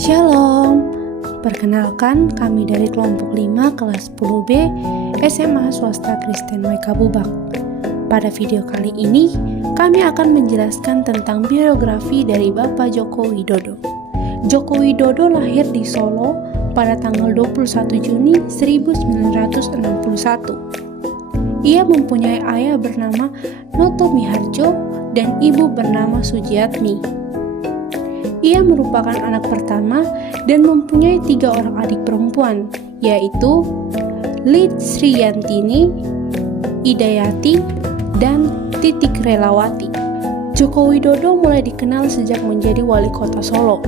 Shalom, perkenalkan kami dari kelompok 5 kelas 10B SMA Swasta Kristen Waika Bubak. Pada video kali ini, kami akan menjelaskan tentang biografi dari Bapak Joko Widodo. Joko Widodo lahir di Solo pada tanggal 21 Juni 1961. Ia mempunyai ayah bernama Noto Miharjo dan ibu bernama Sujiatmi. Ia merupakan anak pertama dan mempunyai 3 orang adik perempuan, yaitu Lid Sriyantini, Idayati, dan Titik Relawati. Joko Widodo mulai dikenal sejak menjadi wali kota Solo.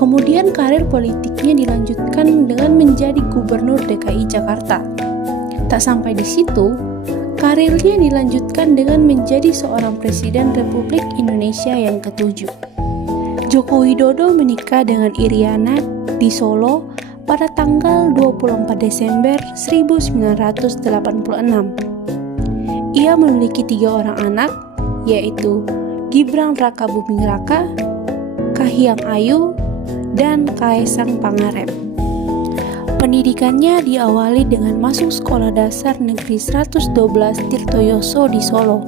Kemudian karir politiknya dilanjutkan dengan menjadi gubernur DKI Jakarta. Tak sampai di situ, karirnya dilanjutkan dengan menjadi seorang presiden Republik Indonesia yang ke-7. Joko Widodo menikah dengan Iriana di Solo pada tanggal 24 Desember 1986. Ia memiliki 3 orang anak, yaitu Gibran Raka Buming Raka, Kahiyang Ayu, dan Kaesang Pangarep. Pendidikannya diawali dengan masuk Sekolah Dasar Negeri 112 Tirtoyoso di Solo.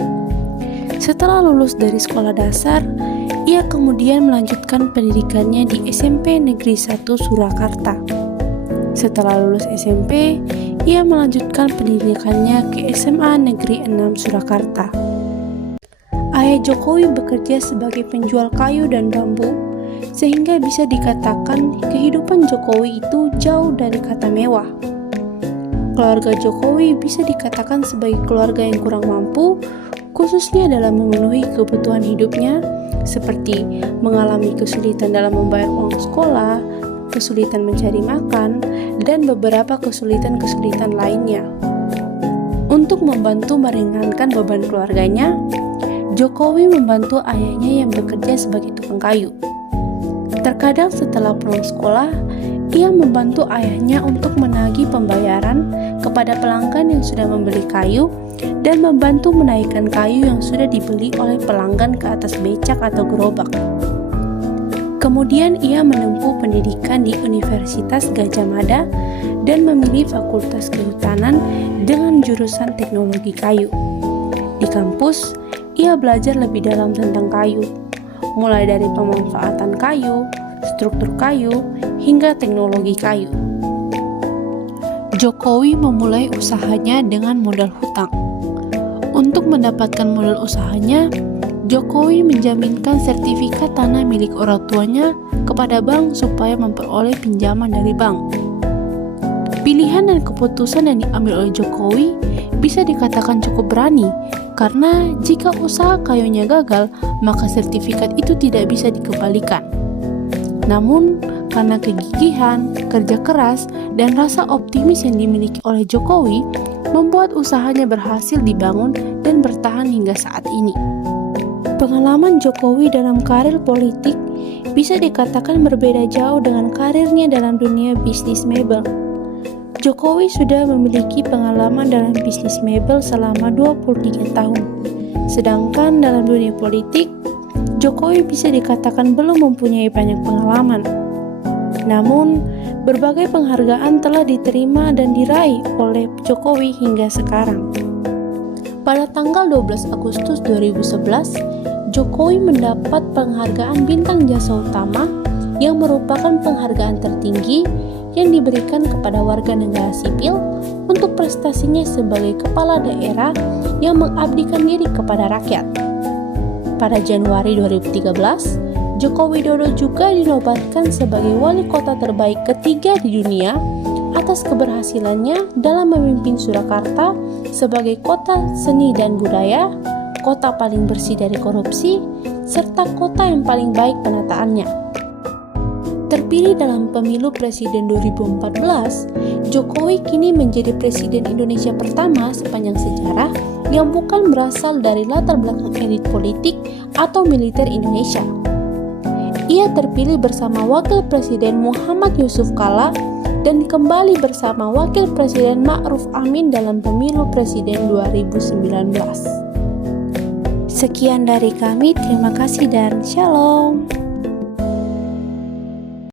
Setelah lulus dari sekolah dasar, ia kemudian melanjutkan pendidikannya di SMP Negeri 1 Surakarta. Setelah lulus SMP, ia melanjutkan pendidikannya ke SMA Negeri 6 Surakarta. Ayah Jokowi bekerja sebagai penjual kayu dan bambu, sehingga bisa dikatakan kehidupan Jokowi itu jauh dari kata mewah. Keluarga Jokowi bisa dikatakan sebagai keluarga yang kurang mampu, khususnya dalam memenuhi kebutuhan hidupnya, seperti mengalami kesulitan dalam membayar uang sekolah, kesulitan mencari makan, dan beberapa kesulitan-kesulitan lainnya. Untuk membantu meringankan beban keluarganya, Jokowi membantu ayahnya yang bekerja sebagai tukang kayu. Terkadang setelah pulang sekolah, ia membantu ayahnya untuk menagih pembayaran kepada pelanggan yang sudah membeli kayu dan membantu menaikkan kayu yang sudah dibeli oleh pelanggan ke atas becak atau gerobak. Kemudian ia menempuh pendidikan di Universitas Gadjah Mada dan memilih Fakultas Kehutanan dengan jurusan Teknologi Kayu. Di kampus, ia belajar lebih dalam tentang kayu, mulai dari pemanfaatan kayu, struktur kayu, hingga teknologi kayu. Jokowi memulai usahanya dengan modal hutang. Untuk mendapatkan modal usahanya, Jokowi menjaminkan sertifikat tanah milik orang tuanya kepada bank supaya memperoleh pinjaman dari bank. Pilihan dan keputusan yang diambil oleh Jokowi bisa dikatakan cukup berani, karena jika usaha kayunya gagal, maka sertifikat itu tidak bisa dikembalikan. Namun, karena kegigihan, kerja keras, dan rasa optimis yang dimiliki oleh Jokowi, membuat usahanya berhasil dibangun dan bertahan hingga saat ini. Pengalaman Jokowi dalam karir politik bisa dikatakan berbeda jauh dengan karirnya dalam dunia bisnis mebel. Jokowi sudah memiliki pengalaman dalam bisnis mebel selama 23 tahun. Sedangkan dalam dunia politik, Jokowi bisa dikatakan belum mempunyai banyak pengalaman. Namun, berbagai penghargaan telah diterima dan diraih oleh Jokowi hingga sekarang. Pada tanggal 12 Agustus 2011, Jokowi mendapat penghargaan Bintang Jasa Utama yang merupakan penghargaan tertinggi yang diberikan kepada warga negara sipil untuk prestasinya sebagai kepala daerah yang mengabdikan diri kepada rakyat. Pada Januari 2013, Joko Widodo juga dinobatkan sebagai wali kota terbaik ketiga di dunia atas keberhasilannya dalam memimpin Surakarta sebagai kota seni dan budaya, kota paling bersih dari korupsi, serta kota yang paling baik penataannya. Terpilih dalam pemilu presiden 2014, Jokowi kini menjadi presiden Indonesia pertama sepanjang sejarah yang bukan berasal dari latar belakang elit politik atau militer Indonesia. Ia terpilih bersama Wakil Presiden Muhammad Yusuf Kalla dan kembali bersama Wakil Presiden Ma'ruf Amin dalam pemilu presiden 2019. Sekian dari kami, terima kasih dan shalom.